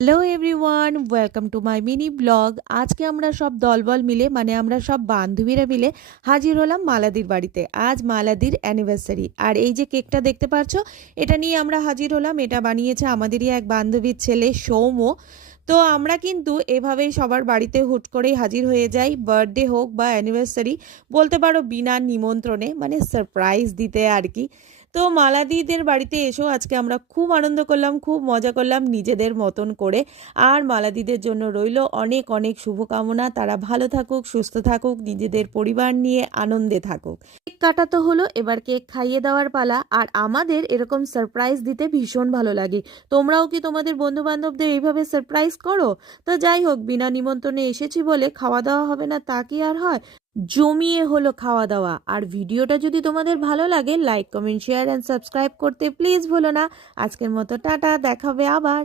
Hello everyone, welcome to my mini blog. আজকে আমরা সব দলবল মিলে আমরা সব বান্ধবীরা মিলে হাজির হলাম মালাদির বাড়িতে। আজ মালাদির অ্যানিভার্সারি, আর এই যে কেকটা দেখতে পাচ্ছ, এটা নিয়ে আমরা হাজির হলাম। এটা বানিয়েছে আমাদেরই এক বান্ধবীর ছেলে সৌম্য। তো আমরা কিন্তু এভাবেই সবার বাড়িতে হুট করেই হাজির হয়ে যাই, বার্থডে হোক বা অ্যানিভার্সারি, বলতে পারো বিনা নিমন্ত্রণে, মানে সারপ্রাইজ দিতে আর কি। তো মালাদিদের বাড়িতে এসেও আজকে আমরা খুব আনন্দ করলাম, খুব মজা করলাম নিজেদের মতন করে। আর মালাদিদের জন্য রইল অনেক অনেক শুভকামনা, তারা ভালো থাকুক, সুস্থ থাকুক, নিজেদের পরিবার নিয়ে আনন্দে থাকুক। কেক কাটা তো হলো, এবার কেক খাইয়ে দেওয়ার পালা। আর আমাদের এরকম সারপ্রাইজ দিতে ভীষণ ভালো লাগে। তোমরাও কি তোমাদের বন্ধু বান্ধবদের এইভাবে সারপ্রাইজ করো? তো যাই হোক, বিনা নিমন্ত্রণে এসেছি বলে খাওয়া দাওয়া হবে না তা কি আর হয়? জমিয়ে হলো খাওয়া দাওয়া। আর ভিডিওটা যদি তোমাদের ভালো লাগে, like comment share and subscribe করতে প্লিজ ভুলো না। আজকের মতো টাটা, দেখাবে আবার।